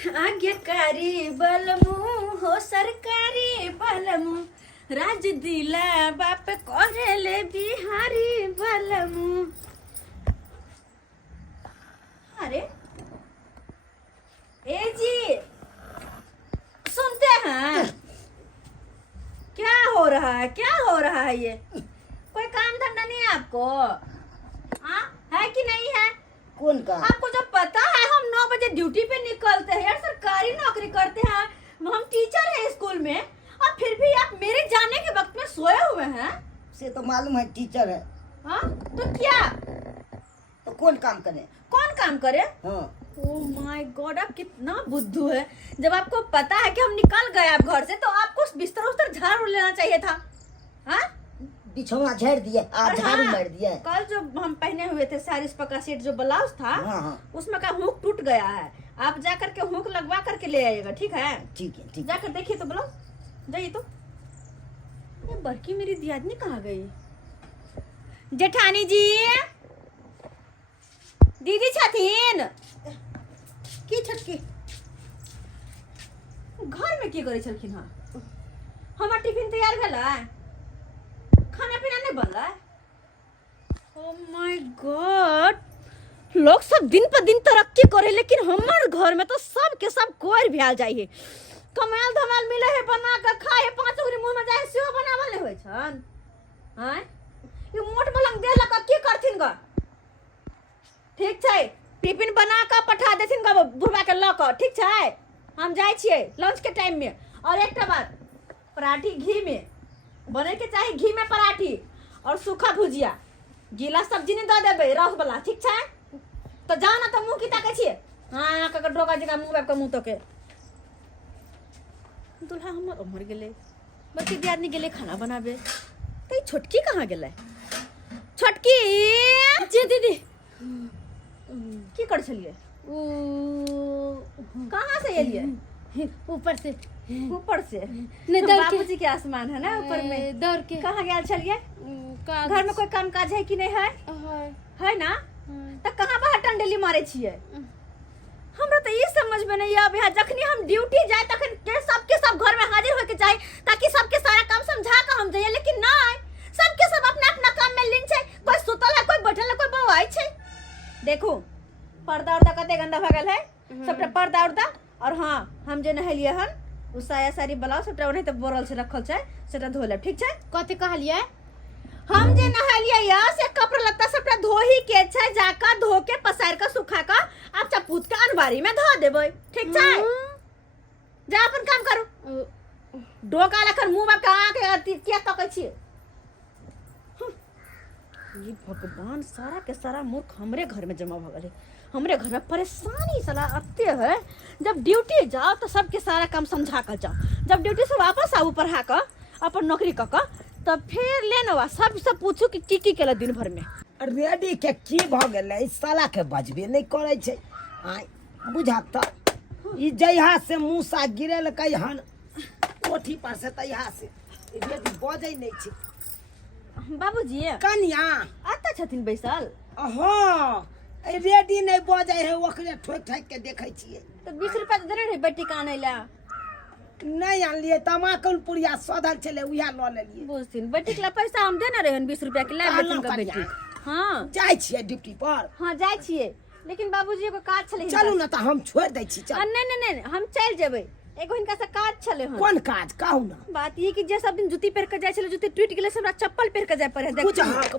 आज्ञाकारी बलमु हो सरकारी बलमु राज दिला बाप करेले बिहारी बलमु। अरे ए जी सुनते हैं? क्या हो रहा है, क्या हो रहा है? ये कोई काम धंधा नहीं है आपको? हाँ है कि नहीं है? कौन का? आपको जब पता है हम 9 बजे ड्यूटी पे निकलते हैं यार, सरकारी नौकरी करते हैं, हम टीचर हैं स्कूल में, और फिर भी आप मेरे जाने के वक्त में सोए हुए हैं। से तो मालूम है टीचर है। हाँ तो क्या? तो कौन काम करे? कौन काम करे? हाँ। ओह माय गॉड, आप कितना बुद्धू है। जब आपको पता है कि हम निकल गए आप घर से, तो आपको बिस्तर उस्तर झाड़ लेना चाहिए था। हाँ बिछौना झाड़ दिया, झाड़ू मार दिया। कल जो हम पहने हुए थे साड़ी पका सेट जो ब्लाउज था, हाँ। उसमें का हुक टूट गया है। आप जा करके हुक लगवा करके ले आइएगा, ठीक है? ठीक है, ठीक। जाकर देखिए तो ब्लाउज, जाइए तो। ये बड़की मेरी दियादनी कहाँ गई? जेठानी जी, दीदी छथिन की छटकी घर में की करे छलखिन? हाँ हमार टिफिन तैयार भेला, खाना पीना नहीं बनला। ओह माय गॉड, लोग सब दिन पर दिन तरक्की करे, लेकिन हमार घर में तो सब के सब कोर भेल जाइए। कमाल धमाल मिले है, बना के खाए, 5 उंगली मुंह में जाए सेहो बनावल नहीं होय छन। हां ये मोट मलंग दे लक की करथिन ग? ठीक छै, टिफिन बना के पठा देथिन ग बुढ़वा के ल क, ठीक छै? हम जाय छियै लंच के टाइम में। और एकटा बात, पराठी घी में बने के चाहे, घी में पराठी और सूखा भुजिया, गीला सब्जी नहीं दे देबे रस वाला, ठीक छै? तो जाओ ना, तो मुंह की ताके छिए? हां का ढोका जका मुंह बाप के मुंह तो के दुल्हा हमर उमर गेले, बच्ची दियादनी गेले खाना बनाबे, तो ई छोटकी कहाँ गेले? छोटकी जी दीदी की कर छलिए? कहाँ से एलिए? ऊपर से। ऊपर से? नहीं, दौड़ के। बाबूजी के आसमान है ना ऊपर में। दौड़ के। कहाँ गेल छलिए? घर में कोई काम काज है कि नहीं है? है ना? तो कहाँ बाहर टंडेली मारे छिए? हमरा तो ये समझ में नहीं आवे है, जखनी हम ड्यूटी जाए तखन के सब घर में हाजिर होके चाहे, ताकि सबके सारा काम समझा के हम जाइए, लेकिन नहीं, सबके सब अपना अपना काम में लीन छै। कोई सुतल है, कोई बैठल है, कोई बौआई छै। देखो पर्दा उर्दा कते गंदा भगल है, सबटा पर्दा उर्दा। और हाँ, हम जे नहलिए हन उ साया साड़ी ब्लाउज सबटा ओने त बोरल से रखल छै, सेटा धो लेब, ठीक छै? कथि कहलिए? हम जे नहलिए या से कपड़ा लत्ता सबटा धोही के छै, जाका धो के पसार के सुखा के आप चपूत के अनबारी में धो देबै, ठीक छै? जा अपन काम करू। डोका लखन मुंह में कहाँ के अथी किया तकै छिए? ये भगवान, सारा के सारा मूर्ख हमरे घर में जमा भ गए। हमरे घर में परेशानी साला आते है। जब ड्यूटी जाओ तो सबके सारा काम समझा कर जाओ, जब ड्यूटी से वापस आऊ पढ़ा कर अपन नौकरी कर तब फिर लेनवा सब पूछू कि की केला दिन भर में। रेडी के की भ गेलै? साला के बजबे नहीं करे छै। आय बुझात ई जइहा से मूसा गिरल कई हन कोठी पर से, तइहा से रेडी बजै नहीं छै। बाबूजी कन्या आता छथिन बैसल? हाँ रेडी नहीं बजै है, ओकरे ठोक ठाक के देखै छियै। तो 20 रुपया देने रहे बेटी का आने ला। नहीं आनलिए, तमाकुल पुड़िया सधल चले उहा ल लेलिए। बुझथिन बेटी के ला पैसा हम देने रहे 20 रुपया के ला बेटी का बेटी। हाँ जाय छियै ड्यूटी पर। हाँ जाय छियै, लेकिन बाबूजी को काज छले। चलू ना, तो हम छोड़ दै छी। चल नहीं हम चल जेबै, एगो हिनका से काज छले हन। कोन काज कहू ना? बात ये कि जे सब दिन जूती पहन के जाय छले, जूती टूट गेले, हमरा चप्पल पहन के जाय पड़े। देख बुझहक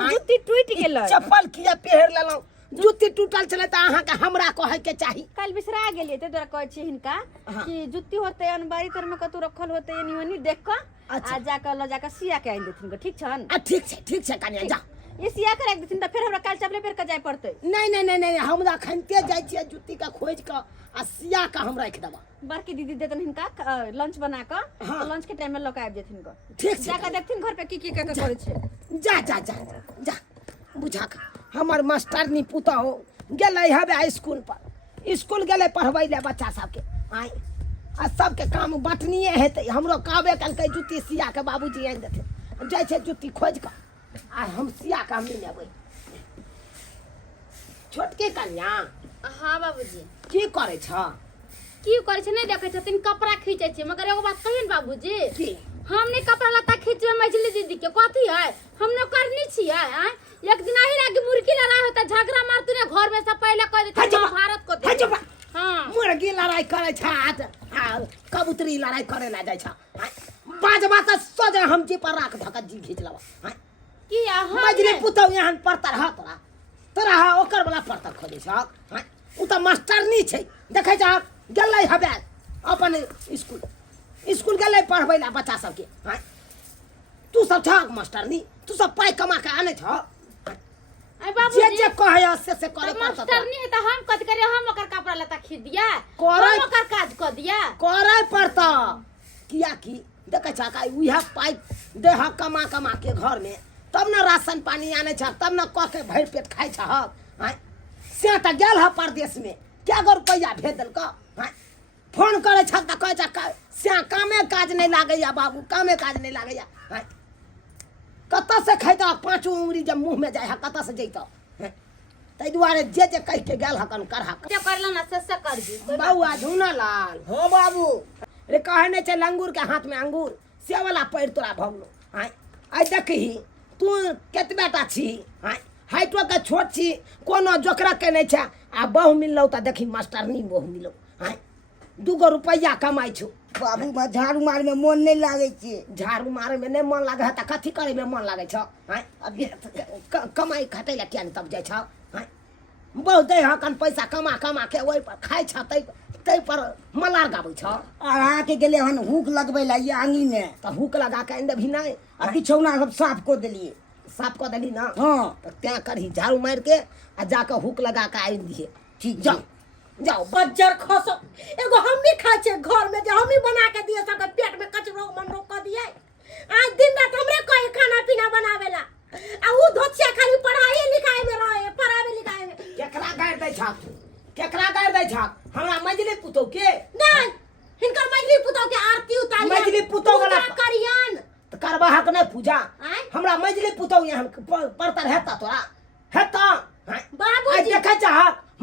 जूती टूट गेले, चप्पल किया पहिर लेलौ? जूती टूटल चले त अहाँ के हमरा कहे के चाही। कल बिसरा गेलिए ते तोरा कहै छी हिनका कि जूती होते अनबारी तर में कतौ रखल होते एनी ओनी देख के आ जाके ल जाके सिया के आइन देथिन, ठीक छन? ठीक छै कन्या जा। ये सिया के रख देथिन त फिर हमरा काल चपले पहन के जाय पड़ते। नहीं हमरा खनते जाय छियै जूती का खोज के आ सिया के हम रख देबा। बड़की दीदी देतन हिनका लंच बना के, तो लंच के टाइम में लक आबि जेथिन ग। ठीक छै, जाके देखथिन घर पे की करे छै। जा बुझा के। हमर मास्टरनी पुता हो गेलै हवे स्कूल पर, स्कूल गेलै पढ़बै ले बच्चा सबके। आय आ सबके काम बटनिए हेतै। हमरो कहबे कलकै जूती सिया के बाबूजी आनि देथिन। जाइ छै जूती खोज के आ हम सिया के हम लेबै। छोटकी कन्या। हाँ बाबूजी। की करे छ की करे छै नहीं देखे छथिन कपड़ा खींचे छै मगर एगो बात कहिए न बाबूजी की हमने कपड़ा लत्ता खींचबे मझली दीदी के कथी है हमने करनी छियै हैं एक दिन आही लागी मुर्गी लड़ाई होता झगड़ा मारतू ने घर में से पहले कह देते भारत को दे हां मुर्गी लड़ाई करे छ आ कबूतरी लड़ाई करे ना जाय छ बाज बात सोजे हम जी पर राख धक जी खींच लवा की मजरे पुतौ यहां पड़ता रह तोरा ओकर वाला पड़ता खोदे छ उ त मास्टरनी छै देखै छ गेलै हबे अपन स्कूल गेलै पढ़बै ला बच्चा सबके तू सब छ मास्टरनी तू सब पाई कमा के आने छ आई बाबूजी जे कहै से करे मास्टरनी है त हम कद करे हम ओकर कपड़ा लत्ता खींच दिया करे हम ओकर काज क दिया करे पड़ता किया की देखै छ का उहा पाई देह कमा कमा के घर में तब न राशन पानी आने छ तब न क के भर पेट खाइ छ से त गेल ह परदेश में क्या गो रुपया भेज देल का फोन करे छ त कहै छ से कामे काज नहीं लागैया बाबू कामे काज नहीं लागैया कत से खैता पांच उंगली जब मुंह में जाय है कत से जैतो तै दुआरे जे कह के गेल हकन करहा जे करला ना से कर दी बउआ झुना लाल हो बाबू रे कहे नहीं चल अंगूर के हाथ में अंगूर से वाला पैर तोरा भगलो आई देखही तू केत बेटा छी हाइटो के छोट छी कोनो जोकरा के नहीं छ आ बहु मिललो त देखी मास्टरनी बहु मिलो 2 गो रुपया कमाई छु बाबू झाड़ू मार में मन नहीं लागे छे झाड़ू मारे में नहीं मन लागे त कथी करे में मन लागे छ अभी कमाई खटै ला किया तब जाय छ बहुत दे हकन पैसा कमा कमा के ओइ पर खाइ छ तै पर मलार गाबै छ अड़ा के गेले हन हुक लगबै ला ये आंगी में त हुक लगा के अंदर भी नहीं आ बिछौना सब साफ को देलिए साफ कर देली ना हां त त्या करही झाड़ू मार के आ जाके हुक लगा के आइन दिए ठीक जाओ जाओ बज्जर खसो एगो हम भी खाइ छे घर में जे हम ही बना के दिए सबके पेट में कचरो मंडो कर दिए आज दिन रात हमरे कोई खाना पीना बनावेला आ उ धोछिया खाली पढ़ाई लिखाई में रहे पढ़ाई लिखाई में केकरा गाड़ दे छाक केकरा गाड़ दे छाक हमरा मजली पुतो के नहीं हिनकर मजली पुतो के आरती उतारी मजली पुतो वाला करियन त करबा हक नहीं पूजा हमरा मजली पुतो यहाँ पड़तर हेता तोरा हेता बाबूजी देखै चाह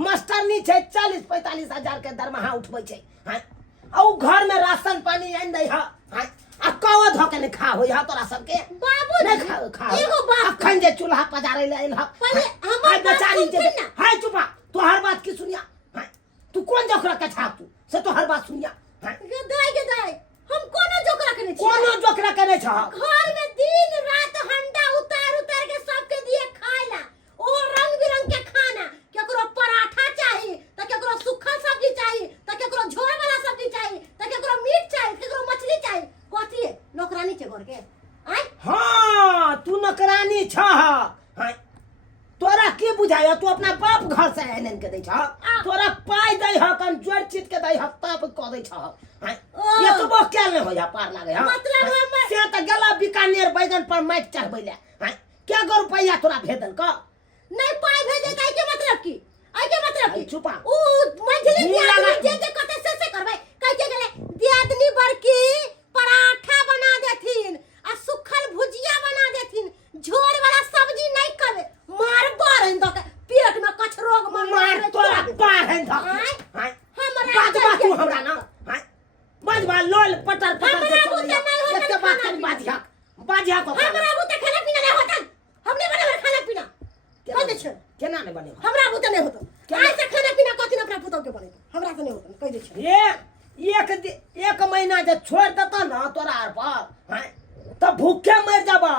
मास्टरनी छै 40-45 हजार के दरमाहा उठबै छै आ उ घर में राशन पानी आइन दै ह आ कव धके ने खा होय ह तोरा सब के बाबू नहीं खा एगो बात अखन जे चूल्हा पजारै ले आइल ह पहले हमर बेचारी जे हाय चुपा तो हर बात की सुनिया तू कौन जोकरा के छाप तू से तो हर बात सुनिया गदाई हम कोनो जोकरा के नहीं कोनो जोकरा के नहीं छ घर में दिन रात हंडा उतार के सबके दिए खाइला ओ रंग बिरंग के खाना केकरो पराठा चाहिए त केकरो सूखा सब्जी चाहिए त केकरो झोर वाला सब्जी चाहिए त केकरो मीट चाहिए केकरो मछली चाहिए कथी है नौकरानी छे घर के आय हां तू नौकरानी छ हां तोरा के बुझाय तू अपना बाप घर से आनन के दै छ तोरा पाई दै ह कन जोड़ चित के दै ह तब क दै छ हां ये तो बो क्या ले होया पार लागे ह मतलब हम से त गला बीकानेर बैगन पर माइट चढ़बै ले हां क्या गो रुपया तोरा भेदल क नहीं पाई भेजे काई के मतलब की आई के मतलब की चुपा उ मंजली दिया जे कते से करबै कह के गेले दियादनी बड़की पराठा बना देथिन आ सुखल भुजिया बना देथिन झोर वाला सब्जी नहीं करबे मार बारन द के पेट में कछ रोग मार तोरा बारन द हां हमरा बाजबा तू हमरा ना हां बाजबा लोल पटर के चले इसके बात कर बाजिया को हमरा बुते खाना पीना नहीं होता हमने बराबर खाना पीना कह दे छ केना नहीं बने हमरा बुते नहीं होता आज से खाना पीना कथि न अपना पुतो के बने हमरा से नहीं होता कह दे छ एक महीना जे छोड़ देता ना तोरा आर पर हैं त भूखे मर जाबा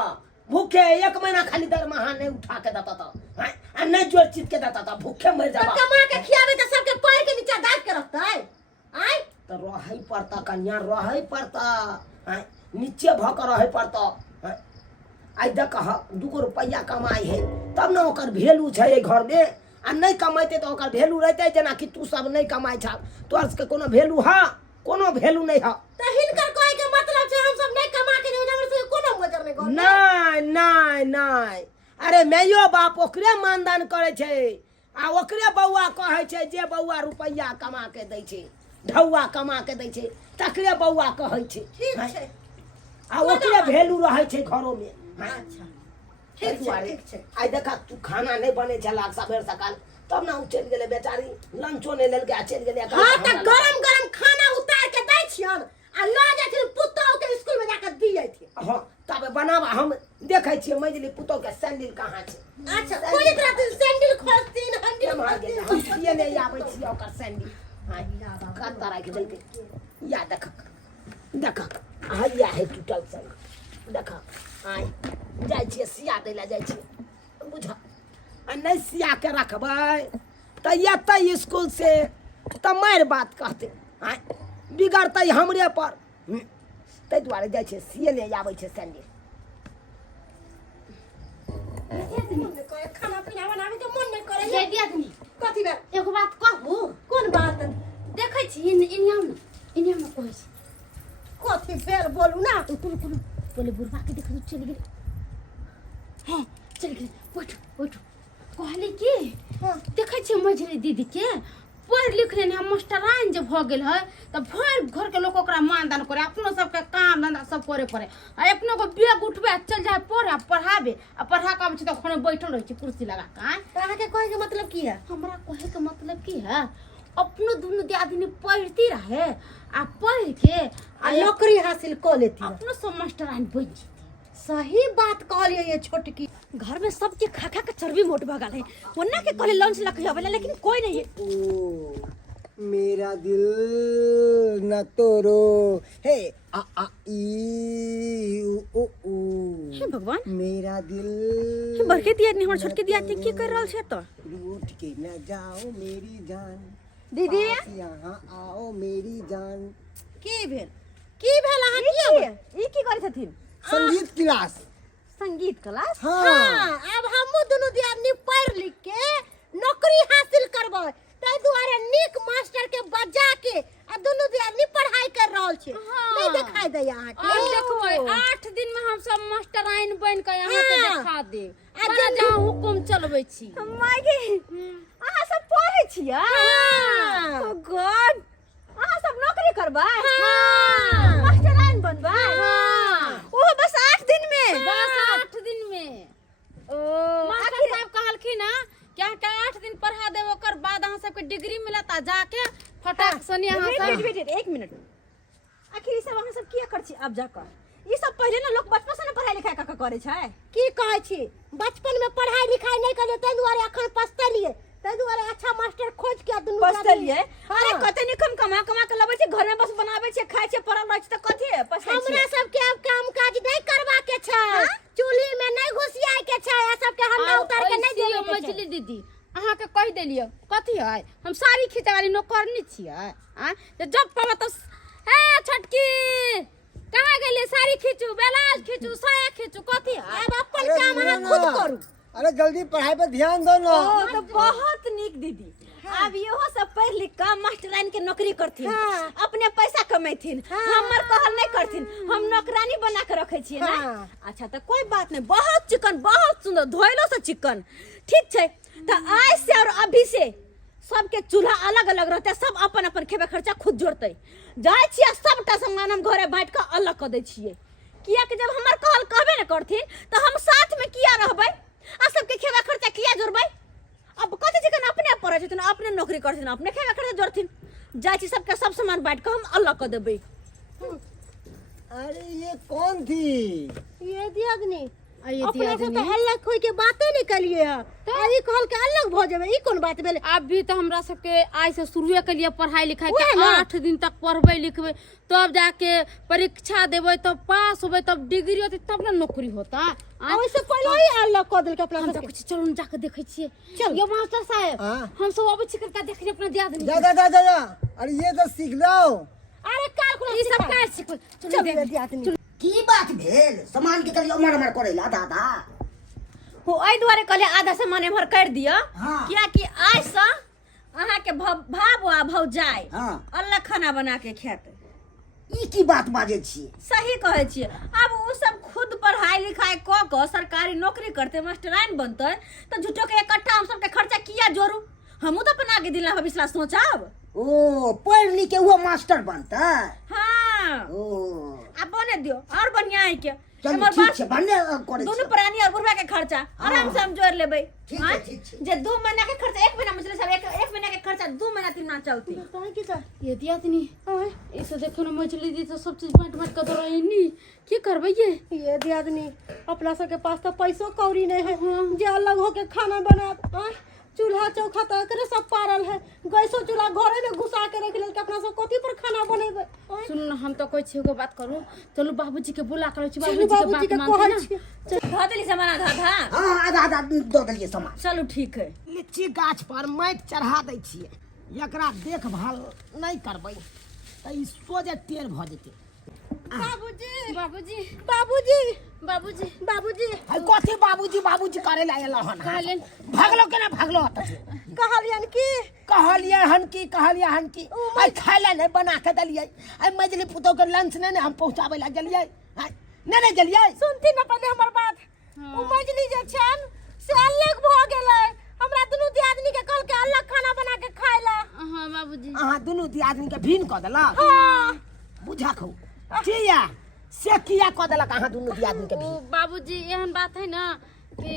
भूखे 1 महीना खाली दरमाहा नहीं उठा के देता था हैं आ नहीं जोड़ चित के देता था भूखे मर जाबा कमा के खियावे त सबके पैर के नीचे दाब के रखता है आय त रहै पड़ता कन्या रहै पड़ता हैं नीचे भक रहै पड़ता आई देख 2 रुपया कमाई है तब ना ओकर वैल्यू छै घर में आ नहीं कमाइते तो ओकर वैल्यू रहते जेना कि तू सब नहीं कमाई छ तोर के कोनो वैल्यू ह कोनो वैल्यू नहीं ह त हिनकर कोई के मतलब छै हम सब नहीं कमा के नहीं से कोनो मजर नहीं घर नहीं नहीं नहीं अरे मैयो बाप ओकरे मानदान करे छै आ ओकरे बौआ कहै छै जे बौआ रुपया कमा के दै छै ढौआ कमा के दै छै तकरे बौआ कहै छै ठीक छै आ ओकरे वैल्यू रहै छै घरों में अच्छा ठीक छै आई देखा तू खाना नहीं बने छला सबेर सकाल तब ना उ चल गेले बेचारी लंचो नहीं लेल के चल गेले। हाँ तो गरम गरम खाना उतार के दै छियन आ ल जाइ छी पुतौ के स्कूल में जाके दियै थी। हां तब बनावा हम देखै छियै मजली पुतो के सैंडल कहाँ छै। अच्छा कोई तरह से सैंडल खोजतीन हंडिल हम गेले हम ये नहीं आबै छी ओकर सैंडल। हां का तारा के देलके या देख देख हैया है टूटल सैंडल देख। आइ जाइ छियै सिया दै ला जाइ छियै बुझा आ नहीं सिया के रखबै त एतै स्कूल से त मार बात कहते आइ बिगड़तै हमरे पर। ताहि दुआरे जाइ छै सिए ले आबै छै सैंडल। खाना पीना बनावे के मन नहीं करे ये दियादनी कथी बे एगो बात कहू। कोन बात देखै छी इनियाम कहै छी कथी फेर बोलू ना। कोनो कोनो बोले बुढ़वा के देखो चल गेल। हां चल गेल बैठ बैठ कहली की देखै छी मझली दीदी के पढ़ लिख लेने हम मास्टराइन जे भ गेल है त भर घर के लोग ओकरा मानदान करे अपनो सब के काम धंधा सब करे पड़े आ अपनो को बेग उठबे चल जाए पढ़े पढ़ाबे आ पढ़ा के आबै छी त खने बैठल रह छी कुर्सी लगा के। तारा के कहे के मतलब की है? हमरा कहे के मतलब की है अपनो दुनु दियादनी पढ़ती रहे आ पढ़ के आ नौकरी हासिल कर लेती है। अपनो सब मास्टराइन बन जी। सही बात कहलिए ये छोटकी। घर में सबके खा खा के चर्बी मोट भगल है वरना के कहले लंच लख आवेला लेकिन कोई नहीं है। ओ मेरा दिल न तोड़ो हे आ ई ओ ओ हे भगवान मेरा दिल हे बरके दिया नहीं हमर छोटके दिया की कर रहल छै त रूठ के न जाओ मेरी जान दीदी पास यहाँ आओ मेरी जान। की भेल अहाँ की ई की करे छथिन? संगीत क्लास। संगीत क्लास? हाँ हां अब हमहु दुनु दियादनी पढ़ लिख के नौकरी हासिल करबै तै दुआरे नीक मास्टर के बजा के आ दुनु दियादनी पढ़ाई कर रहल छै। नहीं दिखाई दे अहाँ के। अब देखबै 8 दिन में हम सब मास्टराइन बन के यहाँ के हाँ। देखा दे आ बड़ा जहाँ हुकुम चलबै छी। मागे अहाँ सब पढ़े छियै? हां ओ गॉड अहाँ सब नौकरी करबै? हां मास्टराइन बनबै? हां ओहो बस 8 दिन में? बस 8 दिन में। ओ मास्टर साहब कहलखिन ना क्या के 8 दिन पढ़ा दे ओकर बाद अहाँ सबके डिग्री मिलत आ जाके फटाक सनी अहाँ सब वेट एक मिनट आखिर ई सब अहाँ सब किया कर छी अब जाकर? ई सब पहले ना लोग बचपन से ना पढ़ाई लिखाई का करे छै। की कहै छी बचपन में पढ़ाई लिखाई नहीं करे तै दुआरे अखन पछतलिए तै दुआरे अच्छा मास्टर खोज के दुनु पछतलिए? अरे हाँ। कते निकम कमा कमा के लबै छै घर में बस बनाबै छै खाइ छै पढ़ल रहै छै त कथि है पछताइ हमरा छै? सबके अब काम काज नहीं करबा के छै। चूल्ही में नहीं घुसियाई के छै आ सबके हन्ना उतार के नहीं देबे के छै। मछली दीदी अहाँ के कह देलियो कथि है हम साड़ी खींचे वाली नौकरनी छियै आ जब पावा तो ए छोटकी कहाँ गेली साड़ी खींचू ब्लाउज खींचू साया खींचू कथि है अब अपन काम अहाँ खुद करू। अरे जल्दी पढ़ाई पर ध्यान दो ना। ओ तो बहुत नीक दीदी। अब इहो सब पढ़ लिख के मास्टराइन के नौकरी करथिन हाँ। अपने पैसा कमेथिन हाँ। हमर कहल नहीं करथिन हम नौकरानी बना के रखे छिए ना। हाँ। अच्छा तो कोई बात नहीं बहुत चिकन बहुत सुंदर धोइलो से चिकन ठीक छै तो आज से और अभी से सबके चूल्हा अलग अलग रहते सब अपन अपन खेबे खर्चा खुद जोड़ते जाय छिए सबटा सामान हम घरे बांट के अलग कर दै छिए किया कि जब हमर कहल कहबे न करथिन तो हम साथ में किया रहबै आ सबके खेबे खर्चा किया जोड़बै। अब कथि चिकन अपने पड़े छथिन अपने नौकरी करथिन अपने खेबे खर्चा जोड़थिन जाय छी सबके सब सामान बांट के हम अलग कर देबै। अरे ये कौन थी? ये दियादनी ये अपने से दियादनी। तो अलग होई के बातें नहीं कलिए है तो अभी कहल के अलग भ जेबे ई कोन बात भेले? अभी तो हमरा सबके आज से शुरुए के लिए पढ़ाई लिखाई उहे के ना। 8 दिन तक पढ़बै लिखबै तब जाके परीक्षा देबै तब पास होबै तब डिग्री होतै तब ना नौकरी होता। आ ओइसे पहले ही अलग कर देल के अपना हम सबके। तो कुछ चलो न जाके देखै छियै। चल। यो मास्टर साहब हाँ। हम सब अबै छी करके देखै अपना दियादनी जा जा जा जा जा। अरे ये तो सीख लो। अरे काल खुना ई सब काट सिखबै चल दियादनी। की बात भेल? सामान के कलियो मर मर करेला दादा। हो एहि दुआरे कहले आधा सामान एम्हर कर दिया हाँ। किया कि आज से अहाँ के भाव आ भौजाई हाँ। अलग खाना बना के खेते। ई की बात बाजे छी? सही कहे छिए अब उ सब खुद पढ़ाई लिखाई क के सरकारी नौकरी करते मास्टराइन बनते तो झूठो के इकट्ठा हम सब के खर्चा किया जोड़ू हमहू तो अपना आगे दिला भविष्य सोचब। ओ पढ़ लिख के वो मास्टर बनता। हाँ ओ अब बने दियो और बढ़िया है के चलू हमर ठीक बात छै भन्ने करे दोनों प्राणी और बुढ़वा के खर्चा आराम से हम जोड़ लेबै ठीक हाँ? है, ठीक है। जे 2 महीना के खर्चा 1 महीना में चले सब एक महीना के खर्चा 2 महीना 3 महीना चलती बताएं कि सर ये दिया तनी ऐसे देखो ना मछली दी तो सब चीज बांट बांट कर दो रही की करबै ये दियादनी अपना सबके पास तो पैसो कौड़ी नहीं है जे अलग होके खाना बना चूल्हा चौखा तो एकरे सब पारल है गैसो चूल्हा घरे में घुसा के रख लेल के अपना सब कथी पर खाना बनेबै सुन ना हम तो कोई छे को बात करू चलो बाबूजी के बुला कर चलू बाबूजी के कहै छियै धा देली सामान आधा हां आधा आधा दो देलिए सामान चलू ठीक है लीची गाछ पर माटि चढ़ा दै छियै एकरा देखभाल नहीं करबै तऽ ई सोझे टेढ़ भऽ जेतै बाबूजी बाबूजी बाबूजी बाबूजी बाबूजी कथी बाबूजी बाबूजी करे ला एलो हन कहलन भागलो केना भागलो हत कहलियन की कहलिए हन की आई खाय ला नहीं बना के देलिए आई मजली पुतो के लंच नहीं हम पहुंचाबे ला गेलिए नहीं गेलिए सुनती न पहले हमर बात उ मजली जे छन से अलग भ गेलै हमरा दुनू दियादनी के कहल के अलग खाना बना के खाय ला हां बाबूजी अहाँ दुनू दियादनी के भिन्न क देलक हां बुझा खौ किया से किया क देलक अहाँ दुनू दियादनी के भिन्न बाबूजी एहन बात है ना कि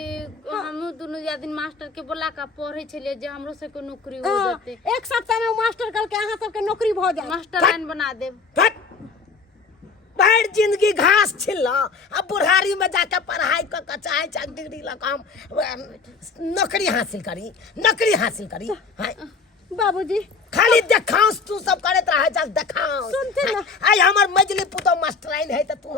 हम दोनों दिन मास्टर के बोला का पढ़े छलिए जे हमरो से को नौकरी हो जते एक सप्ताह में मास्टर कल के अहाँ सबके नौकरी भ जाए मास्टर लाइन बना देब हट बैठ जिंदगी घास छिल अब बुढ़ारी में जाके पढ़ाई कर चाहे डिग्री लगाम नौकरी हासिल करी हाय बाबूजी खाली देखाओस तू सब करत रहे जा देखाओ सुनते ना। आई हमर मजली पुतो मास्टराइन है त तू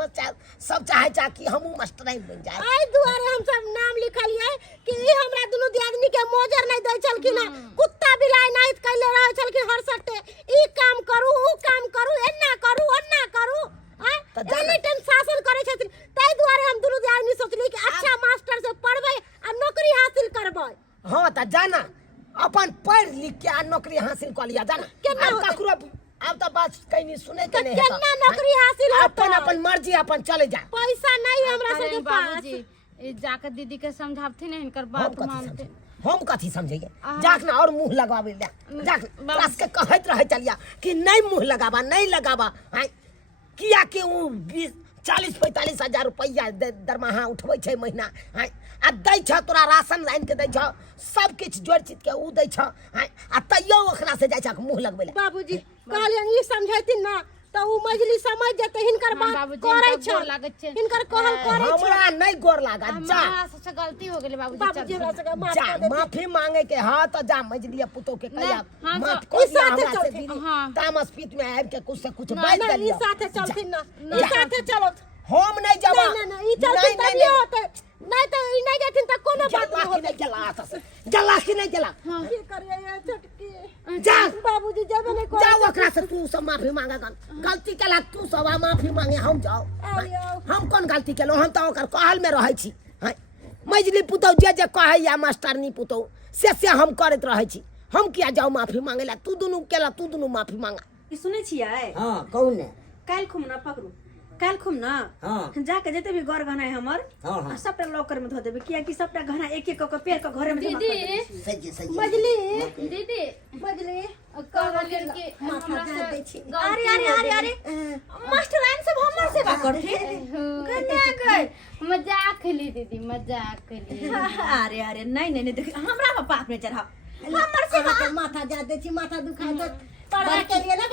सब चाहे जा कि हमहू मास्टराइन बन जाए आई दुआरे हम सब नाम लिखलिए कि ई हमरा दुनू दियादनी के मोजर नहीं दै छलखिन कुत्ता बिलाई नहीं कैले रहे छलखिन हर सटे ई काम करू ऊ काम करू एना करू ओना करू एनी टाइम शासन करे छथिन तै दुआरे हम दुनू दियादनी सोचली कि अच्छा मास्टर से पढ़बै आ नौकरी हासिल करबै हां त जाना अपन पढ़ लिख के नौकरी हासिल कर लिया जाना केना अब ककरो अब तो बात कहीं सुने के नहीं केना नौकरी हासिल अपन अपन मर्जी अपन चले जा पैसा नहीं हमरा अरे सबके पास बाबूजी ए जाकर दीदी के समझावती नहीं इनकर बात मानते हम कथी समझेंगे जाक ना और मुंह लगावे ले जाक क्लास के कहत रहे चलिया कि नहीं मुंह लगावा हां किया कि उ 40-45 हजार रुपया दरमाहा उठबै छै महीना हां आ दै छ तोरा राशन लाइन के दै छ सब किछ जोड़ चित के उ दै छ हां आ तैयो ओकरा से जाय छ मुंह लगबै ले बाबूजी कहलियन ई समझैतिन ना त उ मजली समझ जेते हिनकर बात करै छ हिनकर कहल करै छ हमरा नहीं गोर लागा जा हमरा से गलती हो गेलै बाबूजी बाबूजी हमरा सबके माफ जा कर दे माफी मांगे के हां तो जा मजलिया पुतो के कहिया हाँ, माफ तो कर इस दिया साथे हमरा से चलथिन, दीदी हाँ। तामस पीत में आब के कुछ से कुछ नहीं बाज नहीं ई दिया साथे चलथिन ना ई साथे चलो हम नहीं जाबा नहीं नहीं ई चलथिन तभी होते नहीं तो ई नहीं जेथिन त कोनो बात नहीं होते नहीं गेला से जला कि नहीं गेला की करिए ये छटकी जा बाबूजी जब नहीं जा करे ओकरा से तू सब माफी मांगा गलती केला तू सब माफी मांगे हम जाओ आइयो। हम कौन गलती केलो हम तो ओकर कहल में रहै छी हां मजली पुतो जे कहै या मास्टरनी पुतो से हम करत रहै छी हम किया जाओ माफी मांगेला तू दुनू केला तू दुनू माफी मांगा ई सुनै छियै हां कौन है काल खुम ना पकड़ू काल खुम ना हाँ। जाके जते भी घर गहना है हमर हाँ, हाँ। आ सबटा लॉकर में धो देबे किया कि सबटा गहना एक एक के पेड़ के घरे में जमा कर देबे सही सही मजली दीदी मजली कहलियन कि माथा हमरा दे दै से छी अरे मास्टर लाइन सब हमर सेवा करथि कन्या गए मजाक ली दीदी मजाक ली अरे नहीं देख हमरा पाप में चढ़ा हमर सेवा के माथा जा दे छी माथा दुखाय तो पढ़ाई के लिए ना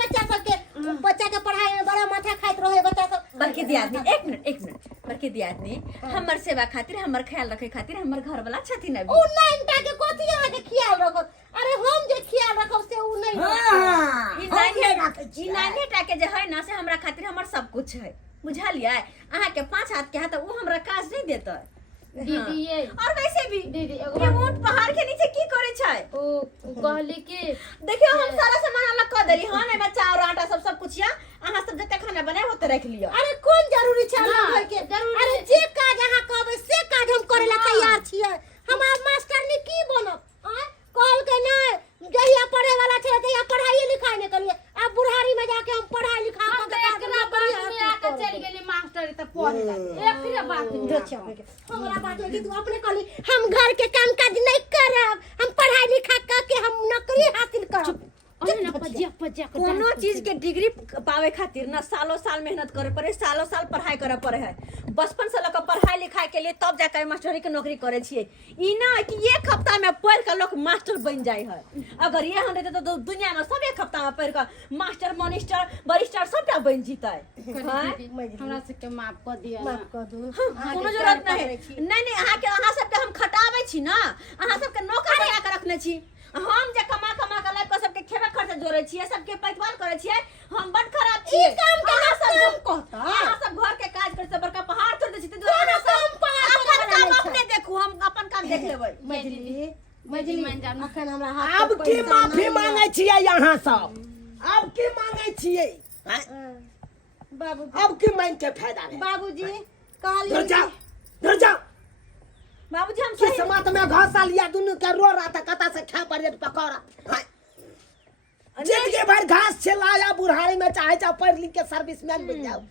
बच्चा के पढ़ाई में बड़ा माथा खाइत रहे बच्चा सब बल्कि दियादनी एक मिनट बल्कि दियादनी हमर सेवा खातिर हमर ख्याल रखे खातिर हमर घर वाला छथिन अभी उ नाइनटा के कथि अहाँ के ख्याल रखब अरे हम जे ख्याल रखब से उ नहीं हां ई हम नहीं रखै ई छी नाइनेटा के जे है ना से हमरा खातिर हमर सब कुछ है बुझलियै अहाँ के 5 हाथ के हाथ उ हमरा काज नहीं देतै दीदी ये और वैसे भी दीदी ये ऊंट पहाड़ के नीचे की करे छै ओ कहली कि देखियो हम सारा सामान अलग कर देली हां ने बच्चा और आटा सब कुछ या अहाँ सब जते खाना बनाए होते रख लियो अरे कौन जरूरी छै ना, अलग होय के जरूरी अरे नहीं। जे काज अहाँ कहबै से काज हम करे ला तैयार छियै हमार मास्टर ने की बनब आ कहल के नहीं जहिया पढ़े वाला छै तहिया पढ़ाई लिखाई ने करिए अब बुढ़ारी में जाके हम पढ़ाई लिखा हम तो एकरा बात में आके चल गेली मास्टर त पढ़ एकरे बात में हमरा बात है कि तू अपने कहली हम घर के काम काज नहीं करब हम पढ़ाई लिखा करके हम नौकरी हासिल करब अरे ना पजिया पजिया के कोनो डांस चीज के डिग्री पावे खातिर ना सालों साल मेहनत करे पड़े, सालों साल पढ़ाई करे पड़े है। बचपन से लेकर पढ़ाई लिखाई के लिए तब जाकर मास्टरी के नौकरी करे छिए। ई ना कि एक हफ्ता में पढ़ के लोग मास्टर बन जाए है। अगर ये हम रहते तो दुनिया में सब एक हफ्ता में पढ़ के मास्टर मनिस्टर बरिस्टर सबटा बन जीते। हमरा से के माफ कर दिया ना। माफ कर दू कोनो जरूरत नहीं। नहीं अहाँ सबके हम खटाबै छी ना, अहाँ सबके नौकर बना के रखने छी। हम जे कमा के लाइफ को सबके खेबे खर्च जोड़े छिए, सबके पैतवाल करे छिए, हम बड़ खराब छिए। काम के अहाँ सब काम कहता अहाँ सब घर के काज करे से बड़का पहाड़ तोड़ दे छी। पहाड़ अपन काम अपने देखू, हम अपन काम देख लेबै। मजली मजली मान जाना। अखन हमरा हाथ अब की माफी मांगे छियै यहाँ सब? अब की मांगे छियै? बाबू अब की मांग के फायदा है? बाबूजी डर जाओ, डर जाओ। बाबूजी हम किस सही समात में घासा लिया दुनू के रो रहा था, कता से खा पड़ पकौड़ा। जिंदगी भर घास छिलाया, बुढ़ारी में चाहे चाहे पढ़ लिख के सर्विसमैन बन जाओ।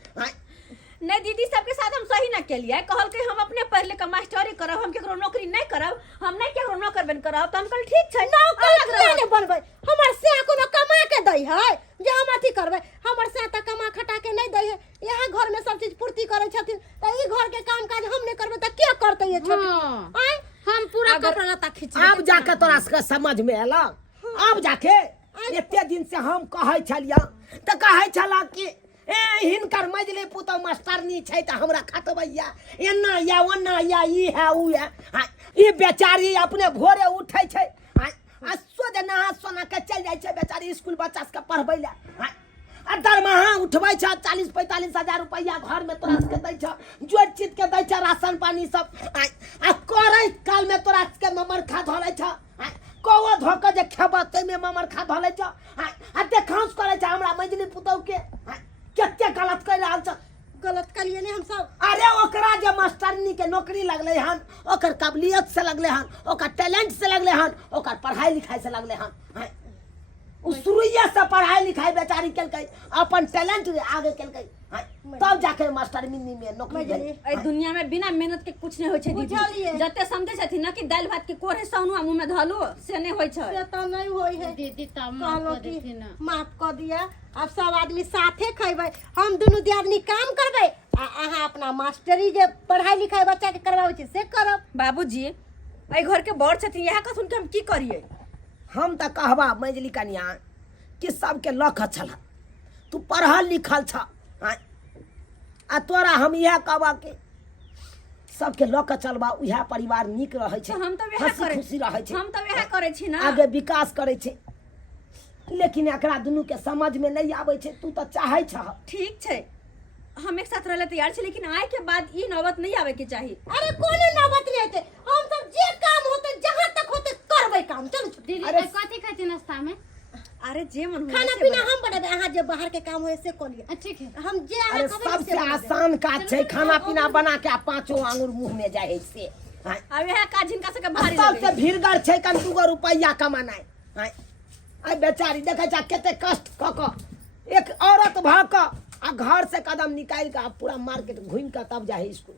नहीं दीदी सबके साथ हम सही ना केलिए। कहल के हम अपने पढ़ लिख के मास्टरी करब, हम केकरो नौकरी नहीं करब, हम नहीं केकरो नौकर बन करब। तो हम कहल ठीक छै, नौकर किया ने बनबै? हमर से कोनो कमा के दै है जे हम अथी करबै? हमर से त कमा खटा के नहीं दै है। यहाँ घर में सब चीज पूर्ति करे छथिन, त ई घर के काम काज हम नहीं करबै त के करतै ये छोटी? आय हम पूरा कपड़ा लता खींच अब जाके तोरा सबके समझ में एला। अब जाके एते दिन से हम कहै छलिया त कहै छला कि हिनकर मजली पुतौ मास्टरनी छै त हमरा खटबैया, एना या ओना या ई है उ है। ई बेचारी अपने भोरे उठै छै आ सोझ नहा सोना के चल जाइ छै बेचारी स्कूल बच्चा सबके पढ़बै ले। आ दरमाहा उठबै छ 40-45 हजार रुपया घर में तोरा सबके दै छ, जोड़ चीज के दै छ राशन पानी सब। आ करे काल में तोरा सबके ममर खा धलै छ, कौआ धोके जे खेबा तै में ममर खा धलै छ। आ देखांस करे छ हमरा मजली पुतौ के केते गलत कर रहल छ। गलत करिए ने हम सब। अरे ओकरा जे मास्टरनी के नौकरी लगले हन, ओकर काबिलियत से लगले हन, ओकर टैलेंट से लगले हन, ओकर पढ़ाई लिखाई से लगले हन। उ शुरुए से पढ़ाई लिखाई बेचारी केलकै, अपन टैलेंट आगे केलकै, तब जाके मास्टरनी में नौकरी भेल। ए दुनिया में बिना मेहनत के कुछ नहीं होय छै दीदी। बुझलियै। जते समझे छथिन ना कि दाल भात के कोरे सौनुआ मुंह में धलू से नहीं होय छै। से त नहीं होई है। दीदी त माफ कहलो कर कि देती ना। माफ कर दिया। अब सब आदमी साथे खैबै, हम दुनू दियादनी काम करबै आ अहाँ अपना मास्टरी जे पढ़ाई लिखाई बच्चा के करबाबै छी से करब। बाबूजी ए घर के बड़ छथिन, यह कथुन के हम की करिए? हम त कहबा मजली कनिया कि सबके लख छला, तू पढ़ल लिखल छ, आ तोरा हम यह कहबा कि सबके लक चलबा, उहे परिवार नीक रहै छै, हम त वह हंसी करे खुशी रहै छै, हम त वह करे छी ना। आगे विकास करे छै। लेकिन एकरा दुनू के समझ में नहीं आबै छै। तू त चाहै छ ठीक छै, हम एक साथ रहले तैयार छी, लेकिन आए के बाद ई नौबत नहीं आवे के चाहिए। अरे कोनो नौबत नहीं हेतै, हम सब जे काम होतै जहां तक होतै करबै काम। चल दीदी अरे कथी खाती नाश्ता में? अरे जे मन हो खाना पीना हम बनाबे, अहाँ जे बाहर के काम होय से कर लिया। ठीक है। हम जे अरे अहाँ कहबै सबसे से बना देब। आसान काज छै खाना पीना बना के आ 5 आंगुर मुंह में जाए से। अब यह काज जिनका से भारी सबसे लगे। भीड़गर छै कन 2 रुपया कमानाइ। आई बेचारी देखे जा केते कष्ट क क एक औरत भ क आ घर से कदम निकाल के आ पूरा मार्केट घूम के तब जाए स्कूल।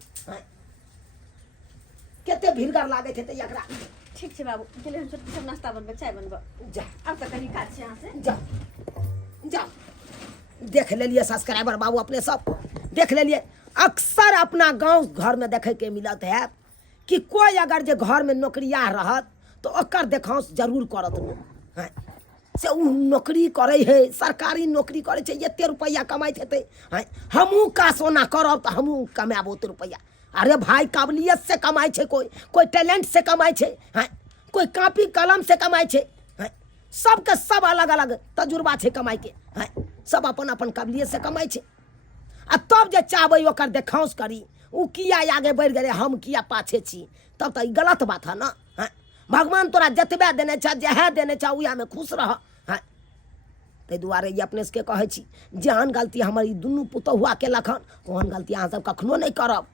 केते भीड़गर लागे छै त एकरा। ठीक छै बाबू, गेले हम छोट छोट नाश्ता बनबे, चाय बनबे। जा अब तक कनी काज छै यहाँ से। जा जा देख लेलिए सब्सक्राइबर बाबू अपने सब देख लेलिए। अक्सर अपना गांव घर में देखे के मिलत है कि कोई अगर जे घर में नौकरिया रहत तो ओकर देखांस जरूर करत है से उ नौकरी करे है, सरकारी नौकरी करे छै, एते रुपया कमाई हेतै, हमहूँ का सोना करब तो हमहूँ कमाब ओते रुपया। अरे भाई काबिलियत से कमाई छै, कोई टैलेंट से कमाई छै, कोई कॉपी कलम से कमाई छै, सबके सब अलग अलग तजुर्बा छै कमाई के, सब अपन अपन काबिलियत से कमाई छै। आ तब जे चाहबै ओकर देखांस करी, उ किया आगे बढ़ गेलै हम किया पाछे छी, तब तो ई गलत बात है ना। भगवान तोरा जतबे देने छ, जहे देने छ उहे में खुश रह। ताहि दुआरे ई अपने सबके कहै छी जेहन गलती हमर ई दुनू पुतहुआ केलक हन ओहन गलती अहाँ सब कखनो नहीं करब।